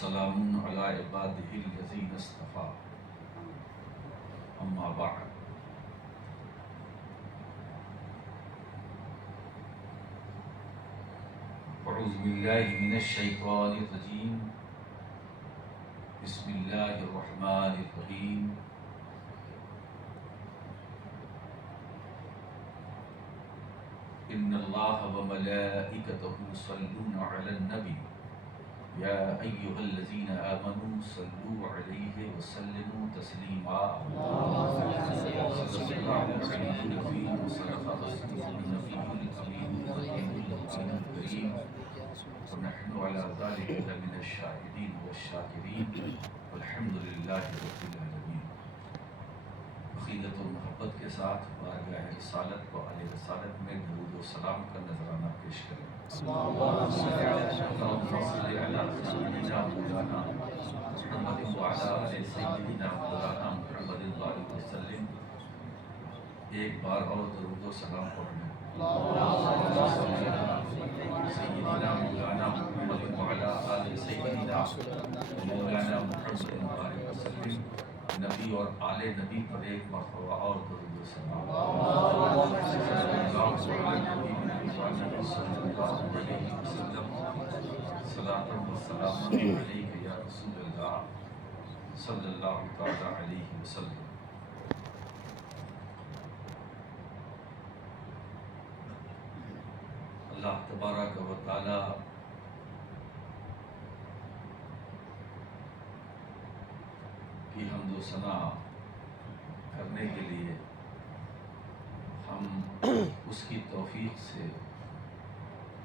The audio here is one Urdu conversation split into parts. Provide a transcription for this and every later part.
وسلام علی عبادہ الذین اصطفیٰ اما بعد اعوذ باللہ من الشیطان الرجیم بسم اللہ الرحمن الرحیم ان اللہ وملائکتہ یصلون علی النبی یا ایہا الذین آمنوا صلوا علیہ وسلموا تسلیما صدق اللہ العلی العظیم وصدق رسولہ النبی الامین الکریم ونحن على ذلك لمن الشاهدين والشاکرین والحمد للہ رب العالمین۔ عقیدت و محبت کے ساتھ بارگاہ رسالت و علیہ رسالت میں درود و سلام کا نذرانہ پیش کریں۔ اللہم صل علی سیدنا مولانا محمد وعلی آل سیدنا مولانا محمد وبارک وسلم۔ ایک بار اور درود و سلام پڑھیں۔ اللہم صل علی سیدنا مولانا محمد وعلی آل سیدنا مولانا محمد وبارک وسلم۔ نبی اور آل نبی پر ایک مرتبہ اور درود و سلام۔ صلاۃ و سلام علیک یا رسول اللہ صلی اللہ تعالی علیہ وسلم۔ اللہ تبارک و تعالی کی حمد و ثنا کرنے کے لیے ہم اس کی توفیق سے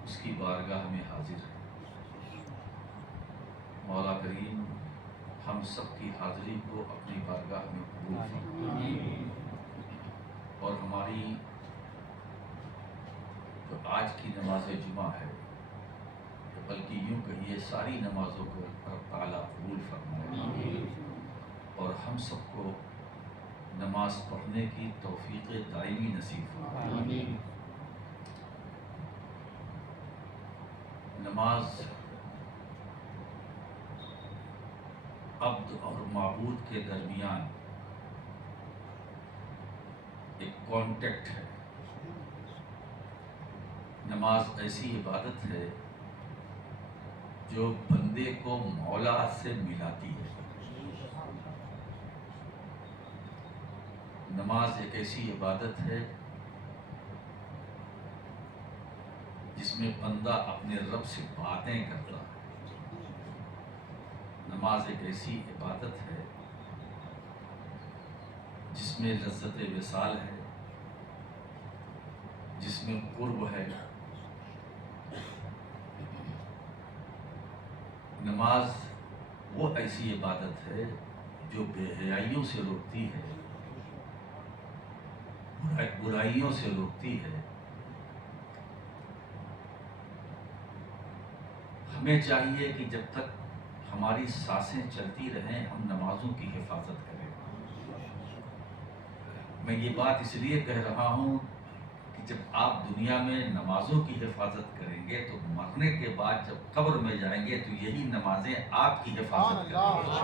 اس کی بارگاہ میں حاضر ہیں۔ مولا کریم ہم سب کی حاضری کو اپنی بارگاہ میں قبول فرمائے اور ہماری جو آج کی نماز جمعہ ہے بلکہ یوں کہیے ساری نمازوں کو رب تعالیٰ قبول فرمائے اور ہم سب کو نماز پڑھنے کی توفیق دائمی نصیب فرمائے۔ نماز عبد اور معبود کے درمیان ایک کانٹیکٹ ہے۔ نماز ایسی عبادت ہے جو بندے کو مولا سے ملاتی ہے۔ نماز ایک ایسی عبادت ہے جس میں بندہ اپنے رب سے باتیں کرتا ہے۔ نماز ایک ایسی عبادت ہے جس میں لذت وصال ہے، جس میں قرب ہے۔ نماز وہ ایسی عبادت ہے جو بے حیائیوں سے روکتی ہے، برائیوں سے روکتی ہے۔ ہمیں چاہیے کہ جب تک ہماری سانسیں چلتی رہیں ہم نمازوں کی حفاظت کریں۔ میں یہ بات اس لیے کہہ رہا ہوں کہ جب آپ دنیا میں نمازوں کی حفاظت کریں گے تو مرنے کے بعد جب قبر میں جائیں گے تو یہی نمازیں آپ کی حفاظت کریں گے۔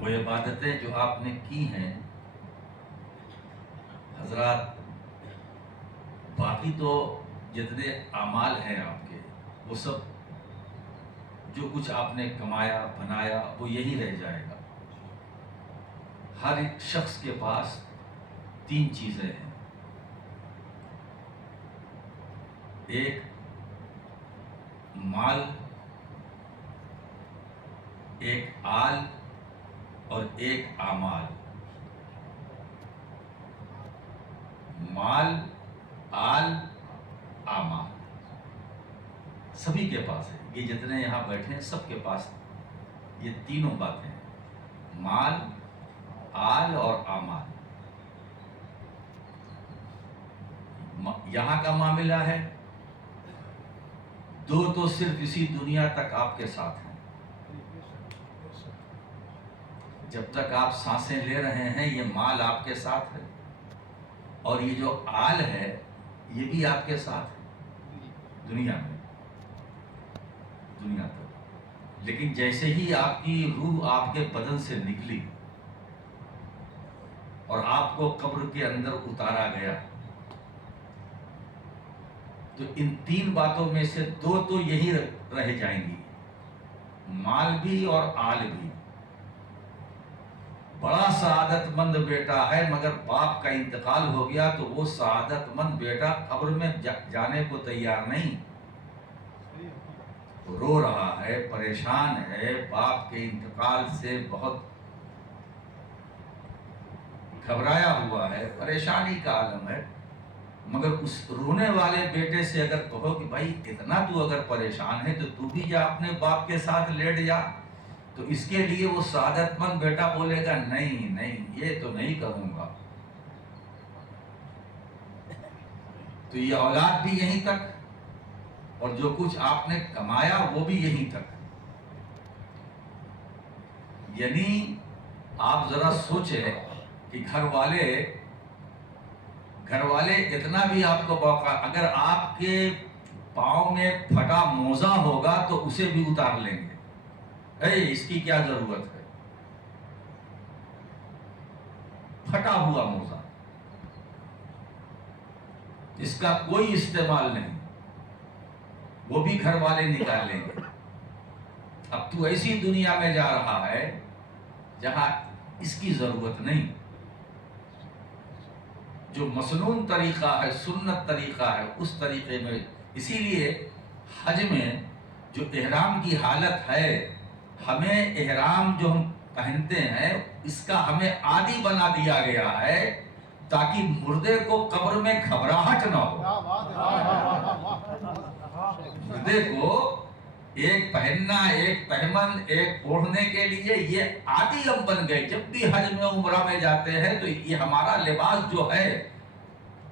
وہ عبادتیں جو آپ نے کی ہیں حضرات، باقی تو جتنے اعمال ہیں آپ کے وہ سب جو کچھ آپ نے کمایا بنایا وہ یہی رہ جائے گا۔ ہر ایک شخص کے پاس تین چیزیں ہیں، ایک مال، ایک آل اور ایک اعمال۔ مال، آل، اعمال سبھی کے پاس ہے۔ یہ جتنے یہاں بیٹھے ہیں سب کے پاس یہ تینوں باتیں ہیں، مال، آل اور اعمال۔ یہاں کا معاملہ ہے دو تو صرف اسی دنیا تک آپ کے ساتھ ہیں۔ جب تک آپ سانسیں لے رہے ہیں یہ مال آپ کے ساتھ ہے، اور یہ جو آل ہے یہ بھی آپ کے ساتھ ہے۔ دنیا تک. لیکن جیسے ہی آپ کی روح آپ کے بدن سے نکلی اور آپ کو قبر کے اندر اتارا گیا تو ان 3 باتوں میں سے 2 تو یہی رہ جائیں گی، مال بھی اور آل بھی. بڑا سعادت مند بیٹا ہے مگر باپ کا انتقال ہو گیا تو وہ سعادت مند بیٹا قبر میں جانے کو تیار نہیں، رو رہا ہے، پریشان ہے، باپ کے انتقال سے بہت گھبرایا ہوا ہے، پریشانی کا عالم ہے. مگر اس رونے والے بیٹے سے اگر کہو کہ بھائی اتنا تو اگر پریشان ہے تو بھی جا اپنے باپ کے ساتھ لیٹ جا، تو اس کے لیے وہ سعادت مند بیٹا بولے گا نہیں یہ تو نہیں کروں گا. تو یہ اولاد بھی یہیں تک اور جو کچھ آپ نے کمایا وہ بھی یہیں تک. یعنی آپ ذرا سوچیں کہ گھر والے اتنا بھی آپ کو موقع، اگر آپ کے پاؤں میں پھٹا موزہ ہوگا تو اسے بھی اتار لیں گے. اس کی کیا ضرورت ہے، پھٹا ہوا موزہ، اس کا کوئی استعمال نہیں، وہ بھی گھر والے نکال لیں گے. اب تو ایسی دنیا میں جا رہا ہے جہاں اس کی ضرورت نہیں. جو مسنون طریقہ ہے، سنت طریقہ ہے، اس طریقے میں. اسی لیے حج میں جو احرام کی حالت ہے، ہمیں احرام جو ہم پہنتے ہیں اس کا ہمیں عادی بنا دیا گیا ہے تاکہ مردے کو قبر میں گھبراہٹ نہ ہو. مردے کو ایک پہننا، ایک پہمن، ایک اوڑھنے کے لیے یہ عادی ہم بن گئے. جب بھی حج میں عمرہ میں جاتے ہیں تو یہ ہمارا لباس جو ہے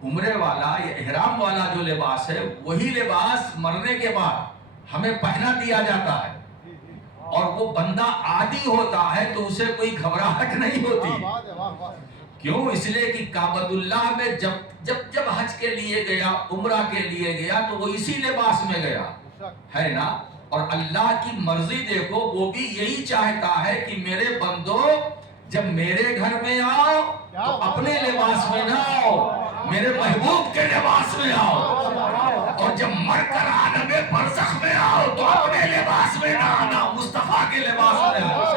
عمرے والا یا احرام والا جو لباس ہے، وہی لباس مرنے کے بعد ہمیں پہنا دیا جاتا ہے اور وہ بندہ عادی ہوتا ہے تو اسے کوئی گھبراہٹ نہیں ہوتی. کیوں؟ اس لیے کہ کعبۃ اللہ میں جب حج کے لیے گیا، عمرہ کے لیے گیا تو وہ اسی لباس میں گیا ہے نا. اور اللہ کی مرضی دیکھو، وہ بھی یہی چاہتا ہے کہ میرے بندو جب میرے گھر میں آؤ تو اپنے لباس میں نہ آؤ، میرے محبوب کے لباس میں آؤ، اور جب مر کر عالم برزخ میں آؤ تو اپنے لباس میں نہ آنا، مصطفیٰ کے لباس میں آؤ.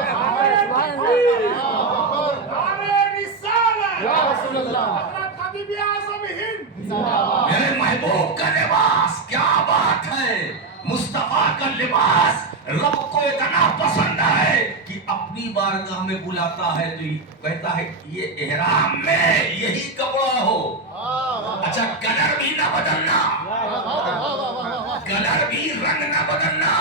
میرے محبوب کا لباس، کیا بات ہے، مصطفیٰ کا لباس رب کو اتنا پسند ہے کہ اپنی بارگاہ میں بلاتا ہے تو کہتا ہے یہ احرام میں یہی کپڑا ہو. اچھا کلر بھی نہ بدلنا، کلر بھی رنگ نہ بدلنا.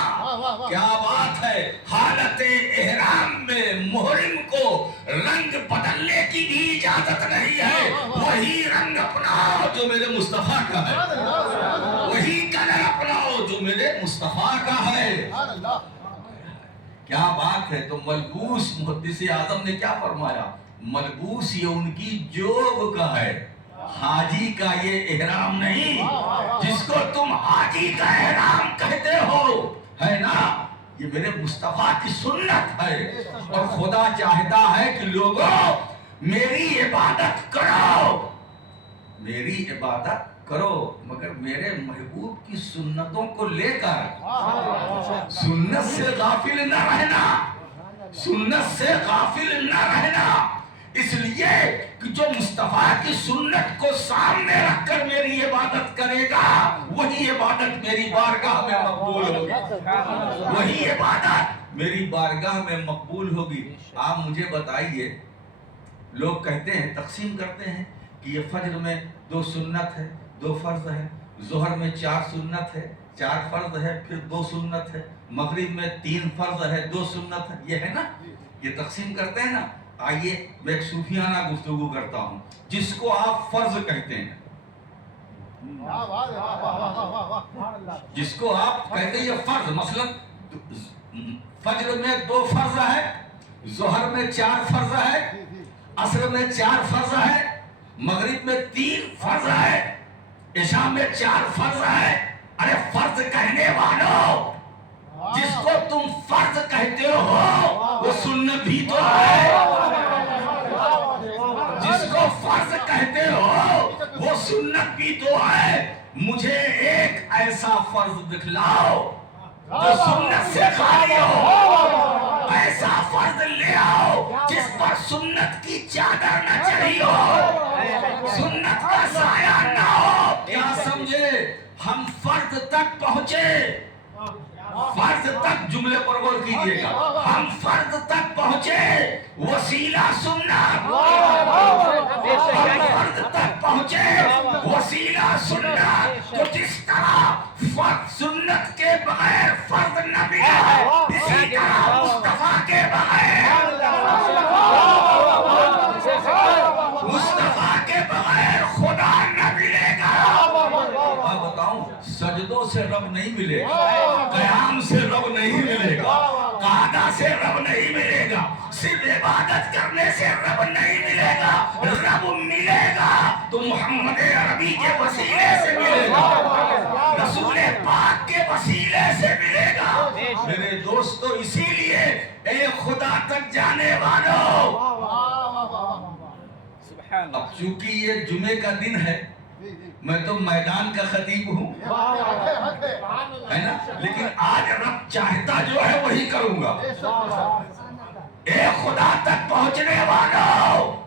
کیا بات ہے، حالت احرام میں محرم کو رنگ بدلنے کی بھی اجازت نہیں ہے. وہی رنگ اپناؤ جو میرے مصطفیٰ کا ہے، وہی کلر اپناؤ جو میرے مصطفیٰ کا ہے. کیا بات ہے. تو ملبوس، محدث اعظم نے کیا فرمایا، ملبوس یہ ان کی جوگ کا ہے، حاجی کا یہ احرام نہیں جس کو تم حاجی کا احرام کہتے ہو، ہے نا. یہ میرے مصطفیٰ کی سنت ہے اور خدا چاہتا ہے کہ لوگوں میری عبادت کرو، میری عبادت کرو، مگر میرے محبوب کی سنتوں کو لے کر. سنت سے غافل نہ رہنا، سنت سے غافل نہ رہنا. اس لیے کہ جو مصطفیٰ کی سنت کو سامنے رکھ کر میری عبادت کرے گا وہی عبادت میری بارگاہ میں مقبول ہوگی، وہی عبادت میری بارگاہ میں مقبول ہوگی. آپ مجھے بتائیے، لوگ کہتے ہیں، تقسیم کرتے ہیں کہ یہ فجر میں 2 سنت ہے، 2 فرض ہے، ظہر میں 4 سنت ہے، 4 فرض ہے، پھر 2 سنت ہے، مغرب میں 3 فرض ہے، 2 سنت ہے. یہ ہے نا، یہ تقسیم کرتے ہیں نا. آئیے میں ایک صوفیانہ گفتگو کرتا ہوں. جس کو آپ فرض کہتے ہیں، جس کو آپ کہتے ہیں یہ فرض، مثلا فجر میں 2 فرض ہے، ظہر میں 4 فرض ہے، عصر میں 4 فرض ہے، مغرب میں 3 فرض ہے، عشاء میں 4 فرض ہے، ارے فرض کہنے والوں، جس کو تم فرض کہتے ہو وہ سنت بھی تو ہے، جس کو فرض کہتے ہو وہ سنت بھی تو ہے۔ مجھے ایک ایسا فرض دکھلاؤ جو سنت سے خالی ہو، ایسا فرض لے آؤ جس پر سنت کی چادر نہ چڑھی ہو، سنت کا سایہ نہ ہو۔ کیا سمجھے؟ ہم فرض تک پہنچے، فرض تک، جملے پر غور کیجئے گا، ہم فرض تک پہنچے، وسیلہ سنت، ہم فرض تک پہنچے، وسیلہ سنت، تو جس طرح فرض سنت کے بغیر فرض نہ ملا، اسی طرح مصطفیٰ کے بغیر، مصطفیٰ کے بغیر خدا نہ ملے گا۔ میں بتاؤں، سجدوں سے رب نہیں ملے گا، قیام سے رب نہیں ملے گا، قعدہ سے رب نہیں ملے گا، صرف عبادت کرنے سے رب نہیں ملے گا۔ رب ملے گا تو محمد عربی کے وسیلے سے ملے گا، رسول پاک کے وسیلے سے ملے گا۔ میرے دوستو، اسی لیے اے خدا تک جانے والوں، اب چونکہ یہ جمعے کا دن ہے، میں تو میدان کا خطیب ہوں، ہے نا، لیکن آج رب چاہتا جو ہے وہی کروں گا۔ اے خدا تک پہنچنے والوں،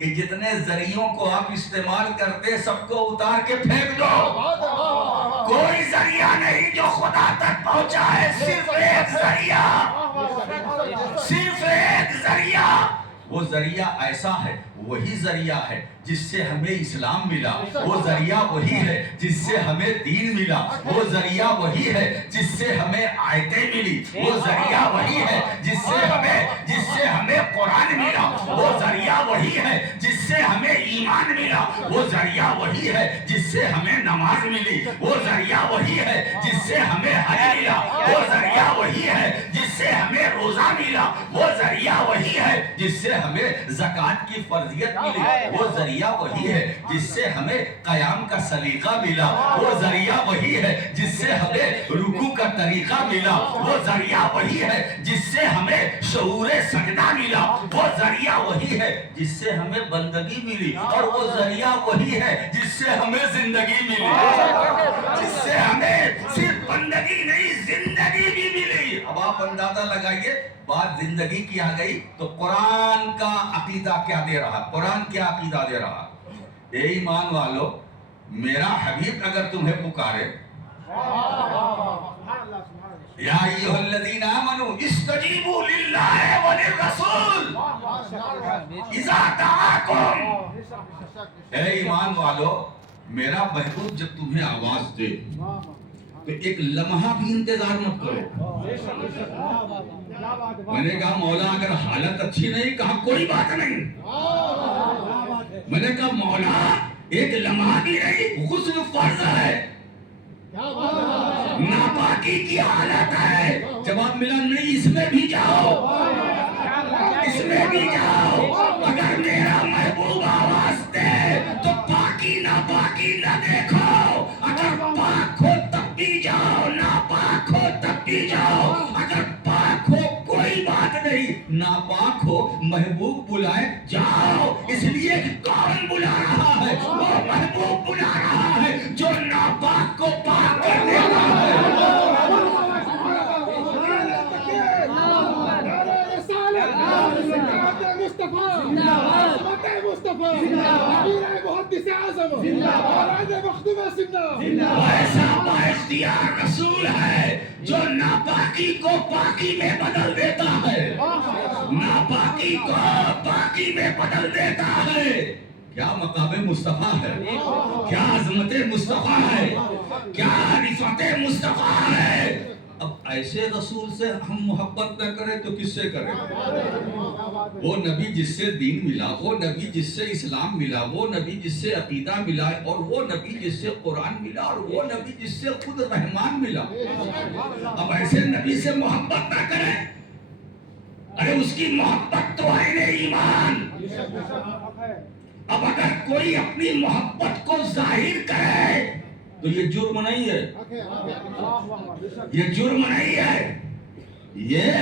یہ جتنے ذریعوں کو آپ استعمال کرتے سب کو اتار کے پھینک دو، کوئی ذریعہ نہیں جو خدا تک پہنچا ہے، صرف ایک ذریعہ، صرف ایک ذریعہ۔ وہ ذریعہ ایسا ہے، وہی ذریعہ ہے جس سے ہمیں اسلام ملا، وہ ذریعہ وہی ہے جس سے ہمیں دین ملا، وہ ذریعہ وہی ہے جس سے ہمیں آیتیں ملی، وہ ذریعہ وہی ہے جس سے ہمیں قرآن ملا، وہ ذریعہ وہی ہے جس سے ہمیں ایمان ملا، وہ ذریعہ وہی ہے جس سے ہمیں نماز ملی، وہ ذریعہ وہی ہے جس سے ہمیں حج ملا، وہ ذریعہ وہی ہے جس سے ہمیں روزہ ملا، وہ ذریعہ وہی ہے جس سے ہمیں زکوٰۃ کی فرضیت ملی، وہ ذریعہ وہی ہے جس سے ہمیں قیام کا سلیقہ ملا، وہ ذریعہ وہی ہے جس سے ہمیں رکوع کا طریقہ ملا، وہ ذریعہ وہی ہے جس سے ہمیں شعور سجدہ ملا، وہ ذریعہ وہی ہے جس سے ہمیں بندگی ملی، اور وہ ذریعہ وہی ہے جس سے ہمیں زندگی ملی، جس سے ہمیں صرف بندگی نہیں زندگی بھی ملی۔ اب آپ اندازہ لگائیے، بات زندگی کی آ گئی تو قرآن کا عقیدہ کیا دے رہا، قرآن کیا عقیدہ دے رہا؟ اے ایمان والو، میرا حبیب اگر تمہیں پکارے، یا ایھا الذین آمنوا استجیبوا للہ وللرسول اذا دعاکم۔ اے ایمان والو، میرا محبوب جب تمہیں آواز دے تو ایک لمحہ بھی انتظار مت کرو۔ میں نے کہا مولا اگر حالت اچھی نہیں، کہا کوئی بات نہیں۔ میں نے کہا مولا ایک لمحہ بھی نہیں، غسل فرض ہے، ناپاکی کی حالت ہے، جواب ملا نہیں، اس میں بھی جاؤ، اس میں بھی جاؤ۔ اگر میرا محبوب آواز دے تو پاکی ناپاکی نہ دیکھو، اگر پاک ہو تب بھی جاؤ، ناپاک ہو تب بھی جاؤ، اگر پاک ہو کوئی بات نہیں، ناپاک ہو محبوب بلائے جاؤ، اس لیے کون بلا رہا ہے؟ وہ محبوب بلا رہا ہے جو ناپاک کو پاک کر دیتا ہے۔ ایسا بااختیار رسول ہے جو ناپاکی کو پاکی میں بدل دیتا ہے، ناپاکی کو پاکی میں بدل دیتا ہے۔ کیا مقام مصطفیٰ ہے، کیا عظمت مصطفیٰ ہے، کیا رفعت مصطفیٰ ہے۔ اب ایسے رسول سے ہم محبت نہ کریں تو کس سے کریں؟ وہ نبی جس سے دین ملا، وہ نبی جس سے اسلام ملا، وہ نبی جس سے عقیدہ ملا، اور وہ نبی جس سے قرآن ملا، اور وہ نبی جس سے خود رحمان ملا۔ اب ایسے نبی سے محبت نہ کریں؟ ارے اس کی محبت تو عین ایمان۔ اب اگر کوئی اپنی محبت کو ظاہر کرے تو یہ جرم نہیں ہے، یہ جرم نہیں ہے، یہ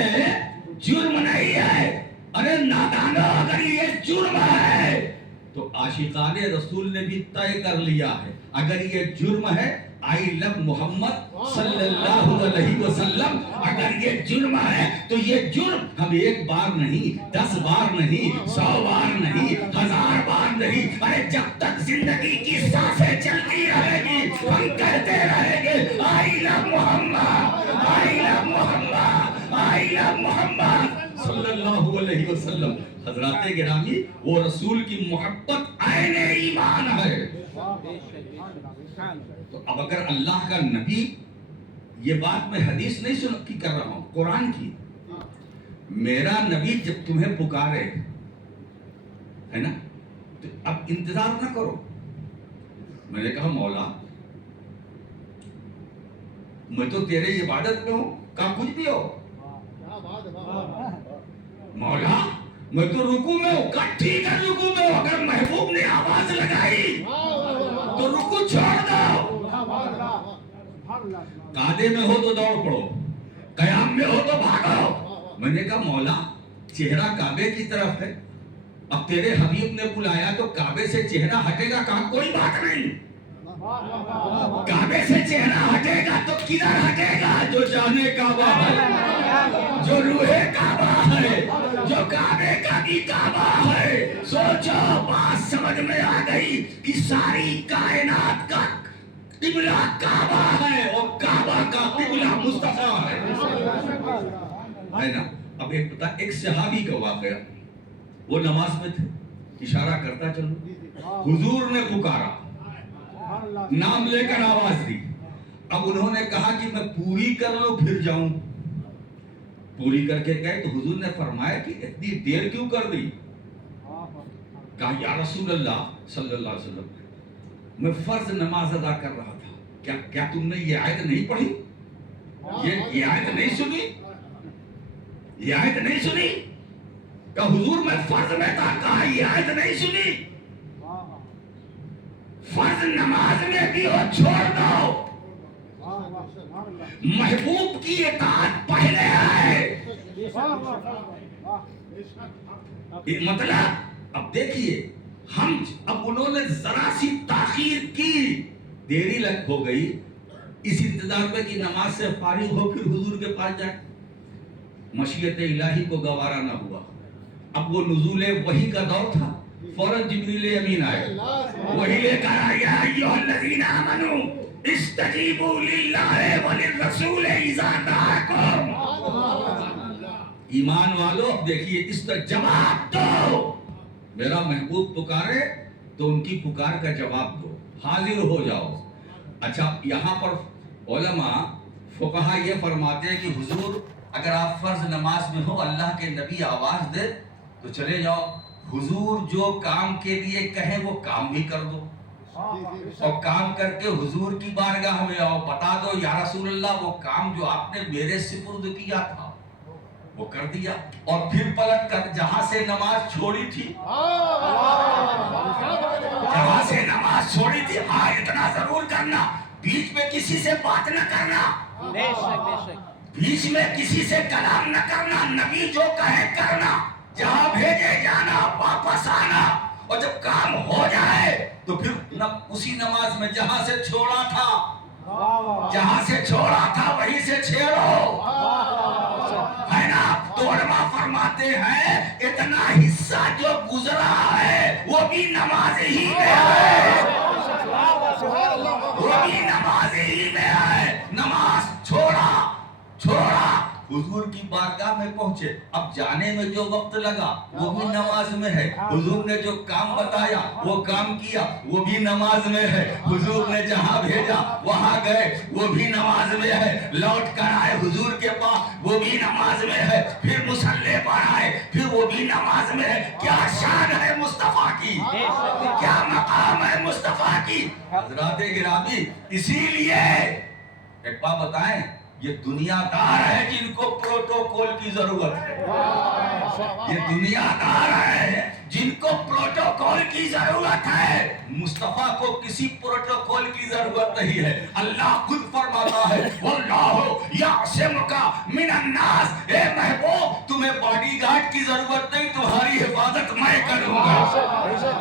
جرم نہیں ہے۔ ارے نادانو، اگر یہ جرم ہے تو عاشقان رسول نے بھی طے کر لیا ہے، اگر یہ جرم ہے آئی لو محمد صلی اللہ علیہ وسلم، اگر یہ جرم ہے تو یہ جرم ہم ایک بار نہیں، 10 بار نہیں، 100 بار نہیں، 1000 بار نہیں، ارے جب تک زندگی کی سانسیں چلتی رہے گی ہم کہتے رہیں گے آئی لو محمد، آئی لو محمد، آئی لو محمد صلی اللہ علیہ وسلم۔ حضرات گرامی، وہ رسول کی محبت عین ایمان ہے۔ تو اب اگر اللہ کا نبی، یہ بات میں حدیث نہیں سن کی کر رہا ہوں، قرآن کی، میرا نبی جب تمہیں پکارے ہے نا تو اب انتظار نہ کرو۔ میں نے کہا مولا میں تو تیرے عبادت میں ہوں، کہا کچھ بھی ہو، مولا میں تو رکوع میں ہوں، کہا ٹھیک ہے رکوع میں ہوں، اگر محبوب نے آواز لگائی تو رکوع چھوڑ دو، قعدے میں ہو تو دوڑ پڑو، قیام میں ہو تو بھاگو۔ میں نے کہا مولا چہرہ کعبے کی طرف ہے، اب تیرے حبیب نے بلایا تو کعبے سے چہرہ ہٹے گا، کہا کوئی بات نہیں، کعبے سے چہرہ ہٹے گا تو کدھر ہٹے گا؟ جو جانے کعبہ ہے، جو روح کعبہ ہے، جو کعبے کا بھی کعبہ ہے۔ سوچو، بات سمجھ میں آ گئی کہ ساری کائنات کا قبلہ کعبہ ہے اور کعبہ کا قبلہ مصطفیٰ ہے نا۔ اب ایک صحابی کا واقعہ، وہ نماز میں تھے، اشارہ کرتا چلو، حضور نے پکارا، نام لے کر آواز دی، اب انہوں نے کہا کہ میں پوری کر لوں پھر جاؤں، پوری کر کے گئے تو حضور نے فرمایا کہ اتنی دیر کیوں کر دی؟ کہا یا رسول اللہ صلی اللہ علیہ وسلم میں فرض نماز ادا کر رہا تھا، کیا تم نے یہ آیت نہیں پڑھی؟ یہ آیت نہیں سنی؟ یہ آیت نہیں سنی؟ کہا حضور میں فرض میں تھا، کہا یہ آیت نہیں سنی؟ فرض نماز میں بھی ہو چھوڑ دو، محبوب کی اطاعت پہلے ہے۔ مطلب اب دیکھیے ہم، اب انہوں نے ذرا سی تاخیر کی، دیری لگ ہو گئی، اس انتظار پہ کہ نماز سے فارغ ہو پھر حضور کے پاس جائے، مشیت الہی کو گوارا نہ ہوا۔ اب وہ نزول وحی کا دور تھا، فوراً جبریل امین آئے، وحی لے کر آیا ایھا الذین آمنوا استجیبوا للہ وللرسول اذا دعاکم۔ ایمان والو اب دیکھیے اس کا جواب دو، میرا محبوب پکارے تو ان کی پکار کا جواب دو، حاضر ہو جاؤ۔ اچھا یہاں پر علماء فقہا یہ فرماتے ہیں کہ حضور اگر آپ فرض نماز میں ہو، اللہ کے نبی آواز دے تو چلے جاؤ، حضور جو کام کے لیے کہیں وہ کام بھی کر دو، اور کام کر کے حضور کی بارگاہ میں آؤ، بتا دو یا رسول اللہ وہ کام جو آپ نے میرے سپرد کیا تھا وہ کر دیا، اور پھر پلٹ کر جہاں سے نماز چھوڑی تھی، جہاں سے نماز چھوڑی تھی، ہاں اتنا ضرور کرنا بیچ میں کسی سے بات نہ کرنا، بیچ میں کسی سے کلام نہ کرنا، نبی جو کہے کرنا، جہاں بھیجے جانا واپس آنا، اور جب کام ہو جائے تو پھر اسی نماز میں جہاں سے چھوڑا تھا وہیں سے چھیڑو، ہے نا۔ تو علماء فرماتے ہیں اتنا حصہ جو گزرا ہے وہ بھی نماز ہی میں ہے، وہ بھی نماز ہی میں ہے۔ نماز چھوڑا حضور کی بارگاہ میں پہنچے، اب جانے میں جو وقت لگا وہ بھی نماز میں ہے، حضور نے جو کام بتایا وہ کام کیا وہ بھی نماز میں ہے، حضور نے جہاں بھیجا وہاں گئے وہ بھی نماز میں ہے، لوٹ کر آئے حضور کے پاس وہ بھی نماز میں ہے، پھر مصلی پر آئے پھر وہ بھی نماز میں ہے۔ کیا شان ہے مصطفیٰ کی، کیا مقام ہے مصطفیٰ کی۔ حضرات گرامی اسی لیے ایک بات بتائیں، یہ دنیا دار ہے جن کو پروٹوکول کی ضرورت ہے، یہ دنیا دار ہے جن کو پروٹوکول کی ضرورت ہے، مصطفیٰ کو کسی پروٹوکول کی ضرورت نہیں ہے۔ اللہ خود فرماتا ہے واللہ یعصمک من الناس، اے محبوب تمہیں باڈی گارڈ کی ضرورت نہیں، تمہاری حفاظت میں کروں گا،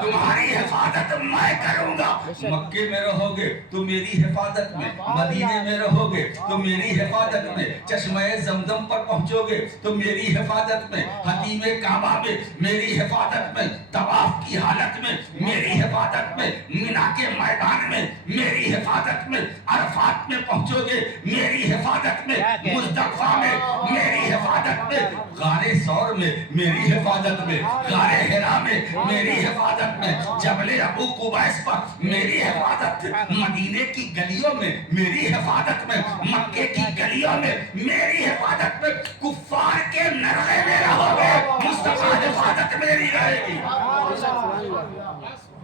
تمہاری حفاظت میں کروں گا۔ مکے میں رہو گے تو میری حفاظت میں، مدینے میں رہو گے تو میری حفاظت میں، چشمہ زمزم پر پہنچو گے تو میری حفاظت میں، حتیم کعبہ میں میری حفاظت میں، طواف کی حالت میں میری حفاظت میں، مینا کے میدان میں میری حفاظت میں، عرفات میں پہنچو گے میری حفاظت میں، مزدلفہ میں میری حفاظت میں، غار ثور میں میری حفاظت میں، غار حرا میں میری حفاظت میں، جبل ابو قبیس پر میری حفاظت، مدینے کی گلیوں میں میری حفاظت میں، مکے کی گلیوں میں میری حفاظت میں، کفار کے نرغے میں رہو گے مصطفیٰ حفاظت میری رہے گی،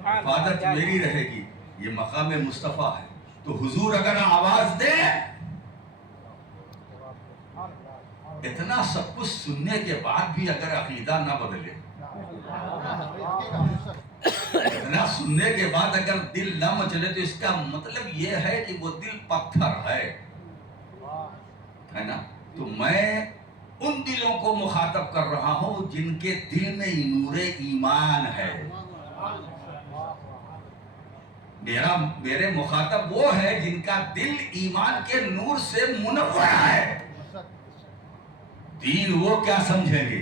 حفاظت میری رہے گی۔ یہ مقام مصطفیٰ ہے۔ تو حضور اگر آواز دے، اتنا سب کچھ سننے کے بعد بھی اگر عقیدہ نہ بدلے، اتنا سننے کے بعد اگر دل نہ مچلے، تو اس کا مطلب یہ ہے کہ وہ دل پتھر ہے نا۔ تو میں ان دلوں کو مخاطب کر رہا ہوں جن کے دل میں نور ایمان ہے۔ میرے مخاطب وہ ہے جن کا دل ایمان کے نور سے منور ہے۔ دین وہ کیا سمجھیں گے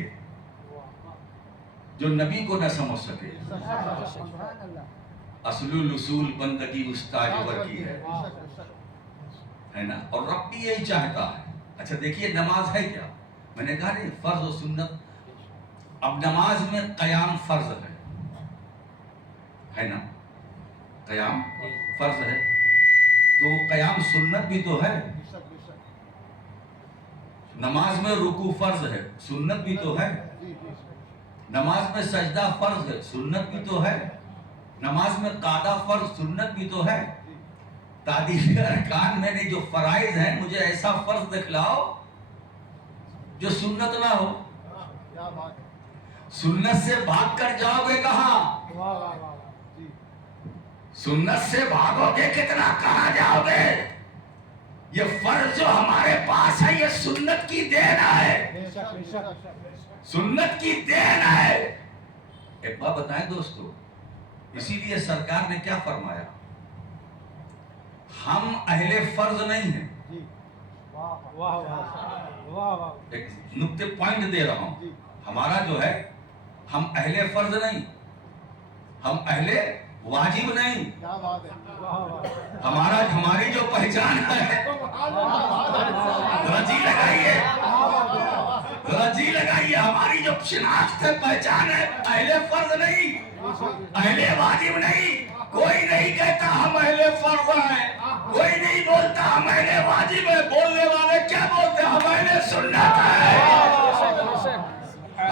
جو نبی کو نہ سمجھ سکے۔ اصل الاصول بندگی استاجور کی ہے نا، اور رب بھی یہی چاہتا ہے۔ اچھا دیکھیے نماز ہے کیا؟ میں نے کہا نہیں فرض و سنت۔ اب نماز میں قیام فرض ہے نا، قیام فرض ہے، تو قیام سنت بھی تو ہے۔ نماز میں رکوع فرض ہے، سنت بھی تو ہے۔ نماز میں سجدہ فرض ہے، سنت بھی تو ہے۔ نماز میں قعدہ فرض، سنت بھی تو ہے۔ تعدیل ارکان میں نے جو فرائض ہیں، مجھے ایسا فرض دکھلاؤ جو سنت نہ ہو۔ سنت سے بھاگ کر جاؤ گے کہاں؟ سنت سے بھاگو گے کتنا، کہاں جاؤ گے؟ یہ فرض جو ہمارے پاس ہے یہ سنت کی دین ہے، سنت کی دین ہے۔ ایک بات بتائیں دوستو، اسی لیے سرکار نے کیا فرمایا؟ ہم اہل فرض نہیں ہیں۔ ایک نقطے پوائنٹ دے رہا ہوں، ہمارا جو ہے ہم اہل فرض نہیں، ہم اہل واجب نہیں۔ ہماری جو پہچان ہے، جی لگائیے، جی لگائیے، ہماری جو شناخت ہے، پہچان ہے، اہل فرض نہیں، اہل واجب نہیں۔ کوئی نہیں کہتا ہم اہل فرض ہیں، کوئی نہیں بولتا ہم اہل واجب ہیں۔ بولنے والے کیا بولتے ہیں؟ ہم اہل سنت ہیں،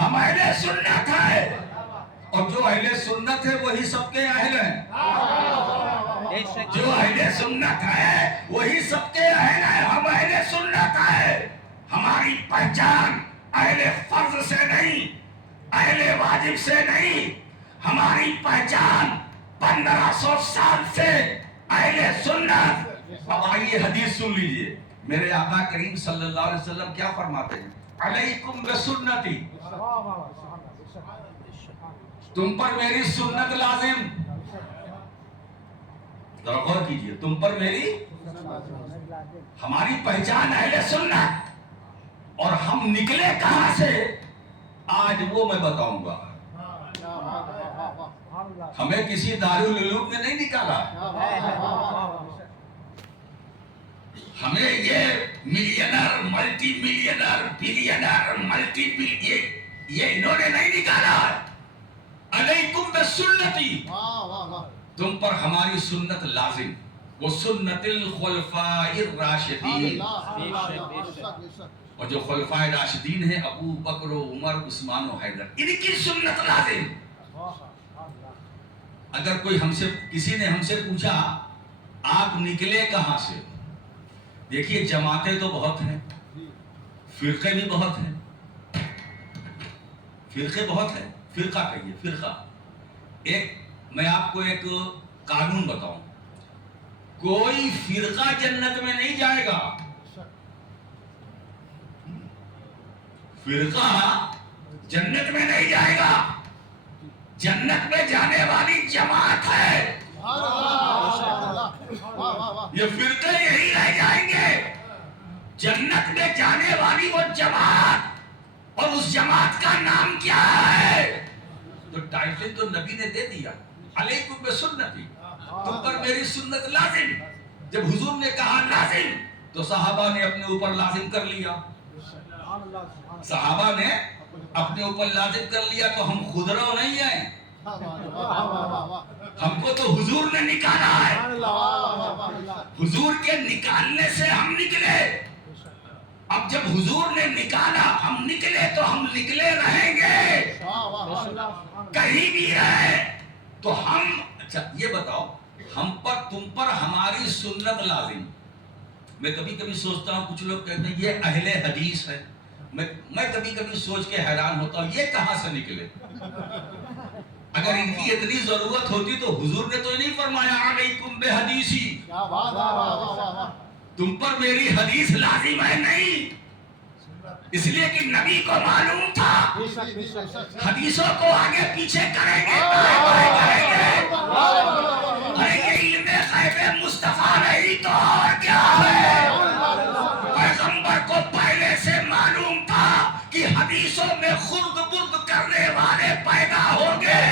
ہم اہل سنت ہیں۔ اور جو اہل سنت ہے وہی سب کے اہل ہیں، جو اہل سنت ہے وہی سب کے اہل ہیں۔ ہم اہل سنت ہیں۔ ہماری پہچان اہل فرض سے نہیں، اہل واجب سے نہیں، ہماری پہچان 1500 سال سے اہل سنت۔ اب آئیے حدیث سن لیجئے، میرے آقا کریم صلی اللہ علیہ وسلم کیا فرماتے ہیں؟ علیکم بسنتی، تم پر میری سنت لازم۔ ذرا غور کیجئے، تم پر میری، ہماری پہچان اہل سنت، اور ہم نکلے کہاں سے آج وہ میں بتاؤں گا۔ ہمیں کسی دارالعلوم نے نہیں نکالا، ہمیں یہ ملینر، ملٹی ملینر، بلینر، ملٹی بلینر، یہ انہوں نے نہیں نکالا۔ علیکم بسنتی، تم پر ہماری سنت لازم، وہ سنت الخلفاء الراشدین، اور جو خلفاء راشدین ہیں ابو بکر و عمر عثمان و حیدر، ان کی سنت لازم۔ اگر کوئی کسی نے ہم سے پوچھا آپ نکلے کہاں سے، دیکھیے جماعتیں تو بہت ہیں، فرقے بھی بہت ہیں، فرقے بہت ہیں، فرقہ کہیے فرقہ. ایک میں آپ کو ایک قانون بتاؤں, کوئی فرقہ جنت میں نہیں جائے گا. فرقہ جنت میں نہیں جائے گا. جنت میں جانے والی جماعت ہے. یہ فرقے یہی رہ جائیں گے. جنت میں جانے والی وہ جماعت, اور اس جماعت کا نام کیا ہے؟ تو ٹائٹل تو نبی نے دے دیا, علیکم بسنتی, تم پر میری سنت لازم. جب حضور نے کہا لازم تو صحابہ نے اپنے اوپر لازم کر لیا. صحابہ نے اپنے اوپر لازم کر لیا. تو ہم خودرو نہیں ہیں, ہم کو تو حضور نے نکالا ہے. حضور کے نکالنے سے ہم نکلے. اب جب حضور نے نکالا ہم نکلے تو ہم نکلے رہیں گے, کہیں بھی رہے تو ہم. اچھا یہ بتاؤ, ہم پر تم پر ہماری سنت لازم. میں کبھی کبھی سوچتا ہوں, کچھ لوگ کہتے ہیں یہ اہل حدیث ہے. میں کبھی کبھی سوچ کے حیران ہوتا ہوں, یہ کہاں سے نکلے؟ اگر ان کی اتنی ضرورت ہوتی تو حضور نے تو نہیں فرمایا علیکم بحدیثی, تم پر میری حدیث لازم ہے. نہیں, اس لیے کہ نبی کو معلوم تھا حدیثوں کو آگے پیچھے کریں گے, علم غیب مصطفیٰ نہیں تو اور کیا ہے. پیغمبر کو پہلے سے معلوم تھا کہ حدیثوں میں خرد برد کرنے والے پیدا ہوں گے,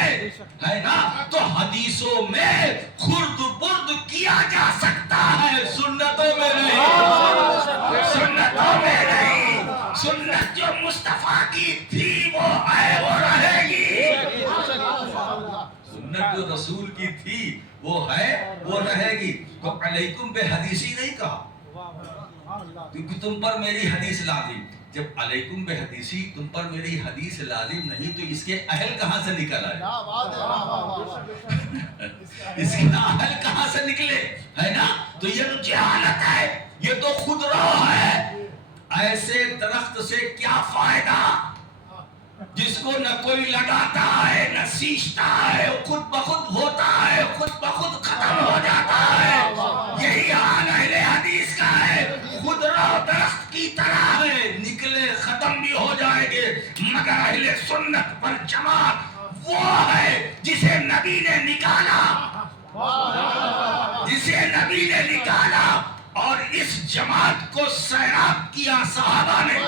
ہے نا. تو حدیثوں میں خرد برد کیا جا سکتا ہے, سنتوں میں نہیں. سنتوں میں نہیں. سنت جو مصطفیٰ کی تھی وہ ہے, وہ رہے گی. سنت جو رسول کی تھی وہ ہے, وہ رہے گی. تو علیکم بحدیثی نہیں کہا کیونکہ تم پر میری حدیث لازم. جب علیکم بحدیثی تم پر میری حدیث لازم نہیں تو اس کے اہل کہاں سے نکل آئے؟ اس کے اہل کہاں سے نکلے, ہے نا. تو یہ تو جہالت ہے, یہ تو خود رو ہے. ایسے درخت سے کیا فائدہ جس کو نہ کوئی لگاتا ہے نہ سینچتا ہے, خود بخود ہوتا ہے, خود بخود ختم ہو جاتا ہے. یہی حال اہل حدیث کا ہے, خود رو درخت کی طرح ہے, نکلے ختم بھی ہو جائیں گے. مگر اہل سنت پر جماعت وہ ہے جسے نبی نے نکالا, جسے نبی نے نکالا. اور اس جماعت کو سیراب کیا صحابہ نے,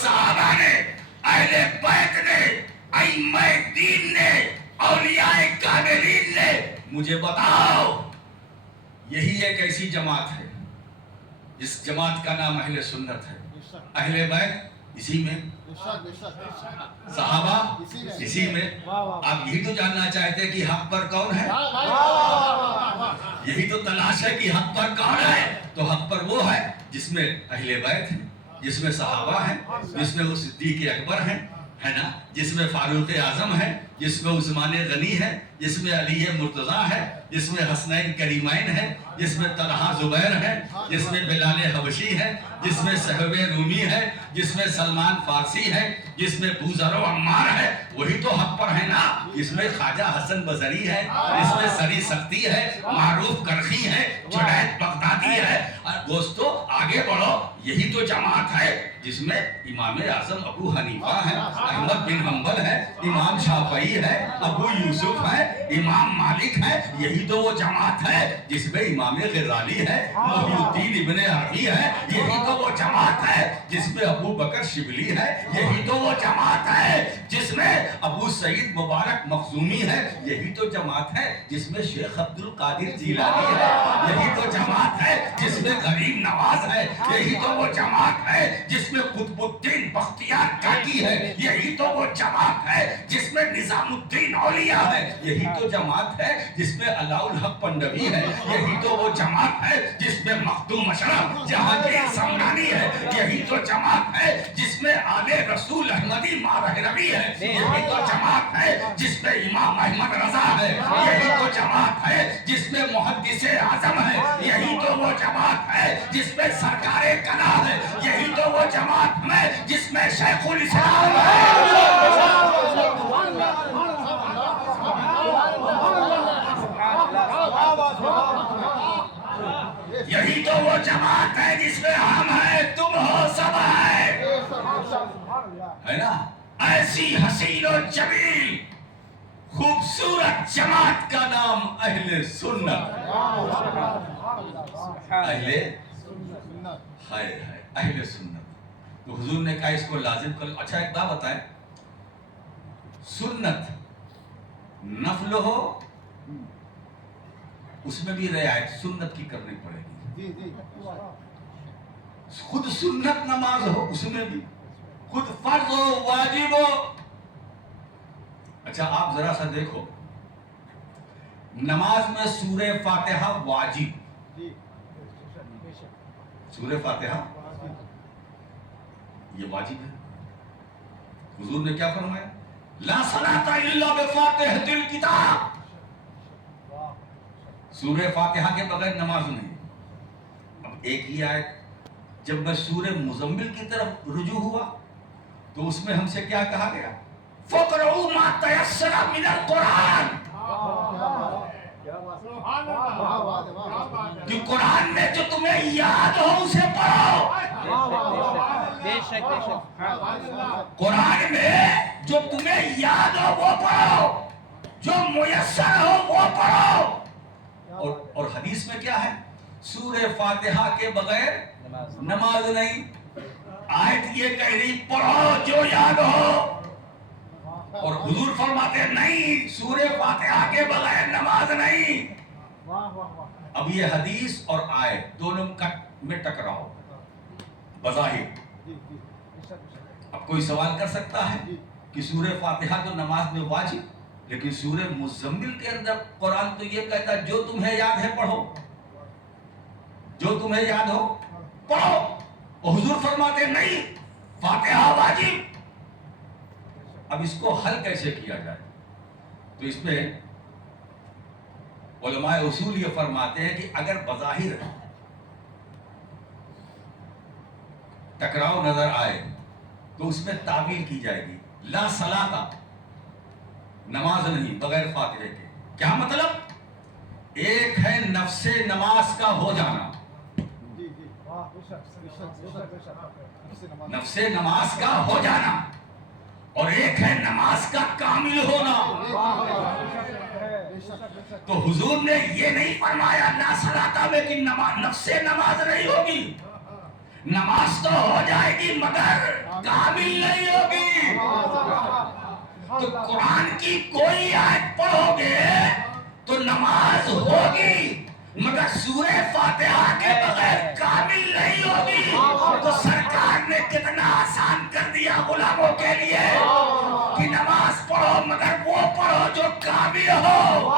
صحابہ نے, اہل بیت نے, ائمہ دین نے, اولیاء کاملین نے. مجھے بتاؤ, یہی ایک ایسی جماعت ہے جس جماعت کا نام اہل سنت ہے. اہل بیت اسی میں, صحابہ اسی میں. آپ یہی تو جاننا چاہتے ہیں کہ حق پر کون ہے, یہی تو تلاش ہے کہ حق پر کون ہے. تو حق پر وہ ہے جس میں اہل بیت ہے, جس میں صحابہ ہیں, جس میں وہ صدیق اکبر ہیں, ہے نا, جس میں فاروق اعظم ہے, جس میں عثمان غنی ہے, جس میں علی مرتضیٰ ہے, جس میں حسنین کریمین ہے, جس میں طلحہ زبیر ہے, جس میں بلال حبشی ہے, جس میں صہیب رومی ہے, جس میں سلمان فارسی ہے, جس میں بوذر و عمار ہے. وہی تو حق پر ہے نا. اس میں خواجہ حسن بصری ہے, اس میں سری سختی ہے, معروف کرخی ہے, جنید بغدادی ہے. دوستو آگے بڑھو, یہی تو جماعت ہے جس میں امام اعظم ابو حنیفہ ہے, احمد بن حنبل ہے, امام شافعی ہے, ابو یوسف ہے, امام مالک ہے. یہی تو وہ جماعت ہے جس میں امام غزالی ہے, محی الدین ابن عربی ہے. یہی تو وہ جماعت ہے جس میں ابو بکر شبلی ہے. یہی تو وہ جماعت ہے جس میں ابو سعید مبارک مخزومی ہے. یہی تو جماعت ہے جس میں شیخ عبد القادر جیلانی ہے. یہی تو جماعت ہے جس میں غریب نواز ہے. یہی تو وہ جماعت ہے جس میں قطب الدین بختیار کاکی ہے. یہی تو وہ جماعت ہے جس میں نظام الدین اولیاء ہے. یہی تو جماعت ہے جس میں علاء الحق پنڈوی ہے. یہی تو وہ جماعت ہے جس میں مخدوم اشرف جہانگیر سمنانی ہے. یہی تو جماعت ہے جس میں آل رسول احمدی مارہروی ہے. یہی تو جماعت ہے جس میں امام احمد رضا ہے. یہی تو جماعت ہے جس میں محدث اعظم ہے. یہی تو وہ جماعت ہے جس میں سرکار کلا ہے. یہی تو وہ جماعت ہے جس میں شیخ الاسلام ہے. اس میں ہم ہیں، تم ہو، سب ہیں، ہے نا؟ ایسی حسین و جمیل خوبصورت جماعت کا نام اہل سنت، اہل سنت۔ تو حضور نے کہا اس کو لازم کر لو۔ اچھا ایک بات بتائیں، سنت نفل ہو اس میں بھی رعایت سنت کی کرنی پڑے گی، خود سنت نماز ہو اس میں بھی، خود فرض ہو، واجب ہو۔ اچھا آپ ذرا سا دیکھو، نماز میں سورہ فاتحہ واجب، سورہ فاتحہ یہ واجب ہے۔ حضور نے کیا فرمایا؟ لا صلاۃ الا بفاتحۃ الکتاب، سورہ فاتحہ کے بغیر نماز نہیں۔ اب ایک ہی آیت، جب میں سورہ مزمل کی طرف رجوع ہوا تو اس میں ہم سے کیا کہا گیا؟ فَقْرَؤُوا مَا تَيَسَّرَ مِنَ الْقُرْآنِ، کہ قرآن میں جو تمہیں یاد ہو اسے پڑھو، قرآن میں جو تمہیں یاد ہو وہ پڑھو، جو میسر ہو وہ پڑھو۔ اور حدیث میں کیا ہے؟ سورہ فاتحہ کے بغیر نماز نہیں۔ آیت یہ کہہ رہی پڑھو جو یاد ہو، اور حضور فرماتے ہیں نہیں، سورہ فاتحہ کے بغیر نماز نہیں۔ اب یہ حدیث اور آیت دونوں میں ٹکراؤ بظاہر۔ اب کوئی سوال کر سکتا ہے کہ سورہ فاتحہ تو نماز میں واجب، لیکن سورہ مزمل کے اندر قرآن تو یہ کہتا ہے جو تمہیں یاد ہے پڑھو، جو تمہیں یاد ہو پڑھو، اور حضور فرماتے ہیں نہیں، فاتحہ واجب۔ اب اس کو حل کیسے کیا جائے؟ تو اس میں علماء اصول یہ فرماتے ہیں کہ اگر بظاہر ٹکراؤ نظر آئے تو اس میں تعویل کی جائے گی، لا صلاۃ، نماز نہیں بغیر فاتحے کے۔ کیا مطلب؟ ایک ہے نفس نماز کا ہو جانا، نفس نماز کا ہو جانا، اور ایک ہے نماز کا کامل ہونا۔ تو حضور نے یہ نہیں فرمایا لا صلاۃ میں کہ نفس نماز نہیں ہوگی، نماز تو ہو جائے گی مگر کامل نہیں ہوگی۔ تو قرآن کی کوئی آیت پڑھو گے تو نماز ہوگی مگر سورہ فاتحہ کے بغیر کامل نہیں ہوگی۔ تو سرکار نے کتنا آسان کر دیا غلاموں کے لیے کہ نماز پڑھو مگر وہ پڑھو جو کامل ہو،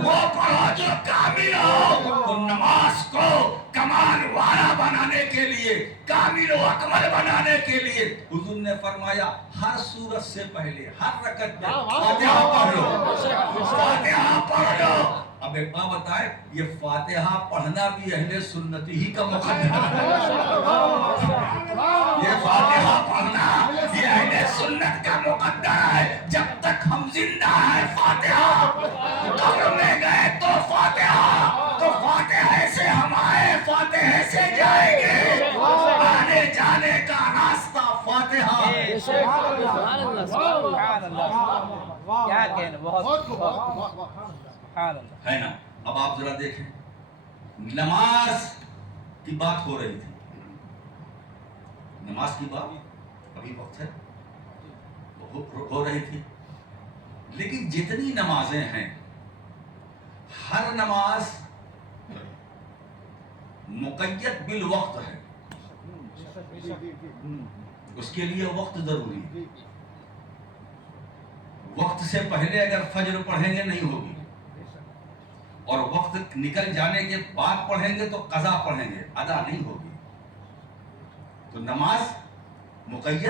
وہ پڑھو جو کامل ہو۔ تو نماز کو کمال والا بنانے کے لیے، کامل و اکمل بنانے کے لیے حضور نے فرمایا ہر سورت سے پہلے ہر رکعت میں فاتحہ پڑھ لو، فاتحہ پڑھ لو۔ اب ایک بات بتائے، یہ فاتحہ پڑھنا بھی اہل سنتی ہی کا مقدر ہے۔ یہ فاتحہ پڑھنا یہ اہل سنت کا مقدر ہے۔ جب تک ہم زندہ ہیں فاتحہ، قبر میں گئے تو فاتحہ، تو فاتحہ سے ہم آئے فاتحہ سے جائیں گے، آنے جانے کا راستہ فاتحہ۔ ہے نا؟ اب آپ ذرا دیکھیں، نماز کی بات ہو رہی تھی، نماز کی بات ابھی وقت ہے ہو رہی تھی، لیکن جتنی نمازیں ہیں ہر نماز مقید بالوقت ہے، اس کے لیے وقت ضروری ہے۔ وقت سے پہلے اگر فجر پڑھیں گے نہیں ہوگی، اور وقت نکل جانے کے بعد پڑھیں گے تو قضا پڑھیں گے، ادا نہیں ہوگی۔ تو نماز مقید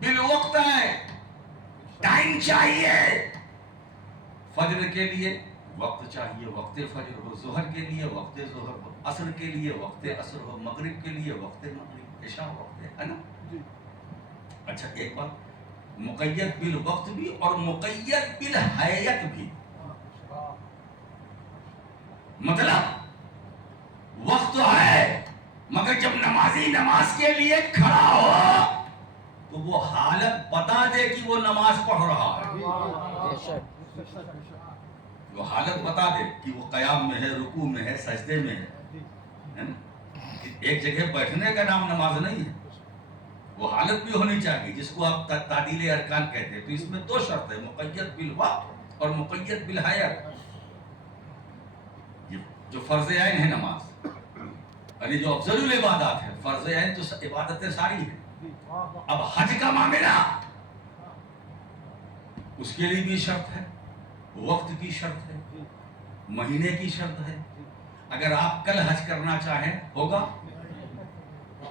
بالوقت ہے، ٹائم چاہیے۔ فجر کے لیے وقت چاہیے، وقت فجر ہو، ظہر کے لیے وقت ظہر ہو، عصر کے لیے وقت عصر ہو، مغرب کے لیے وقت مغرب، عشاء وقت ہے نا؟ اچھا ایک بات، مقید بالوقت بھی اور مقید بالحیت بھی، مطلب وقت ہے مگر جب نمازی نماز کے لیے کھڑا ہو تو وہ حالت بتا دے کہ وہ نماز پڑھ رہا ہے، وہ حالت بتا دے کہ وہ قیام میں ہے، رکوع میں ہے، سجدے میں ہے نا؟ ایک جگہ بیٹھنے کا نام نماز نہیں ہے، وہ حالت بھی ہونی چاہیے جس کو آپ تعدیل ارکان کہتے ہیں۔ تو اس میں دو شرط ہے، مقید بالوقت اور مقید بالحیات۔ جو فرض عین ہے نماز، یعنی جو افضل العبادات ہے، فرض عین تو عبادتیں ساری ہیں۔ اب حج کا معاملہ، اس کے لیے بھی شرط ہے، وقت کی شرط ہے، مہینے کی شرط ہے۔ اگر آپ کل حج کرنا چاہیں ہوگا،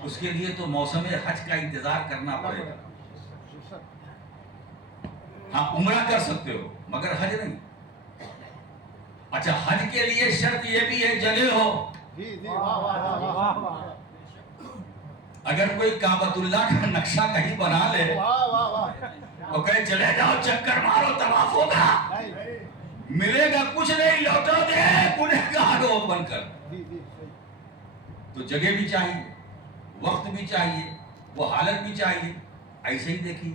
اس کے لیے تو موسم حج کا انتظار کرنا پڑے گا۔ ہاں عمرہ کر سکتے ہو مگر حج نہیں۔ اچھا حج کے لیے شرط یہ بھی ہے جگہ ہو۔ اگر کوئی کعبۃ اللہ کا نقشہ کہیں بنا لے تو کہے چلے جاؤ چکر مارو طواف ہوگا، ملے گا کچھ نہیں، لوٹو دے گنہگار ہو بن کر۔ تو جگہ بھی چاہیے، وقت بھی چاہیے، وہ حالت بھی چاہیے۔ ایسے ہی دیکھیے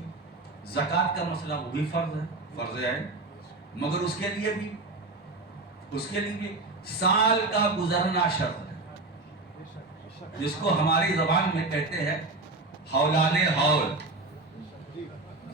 زکوٰۃ کا مسئلہ، وہ بھی فرض ہے، فرض ہے، مگر اس کے لیے بھی سال کا گزرنا شرط ہے، جس کو ہماری زبان میں کہتے ہیں حولان حول۔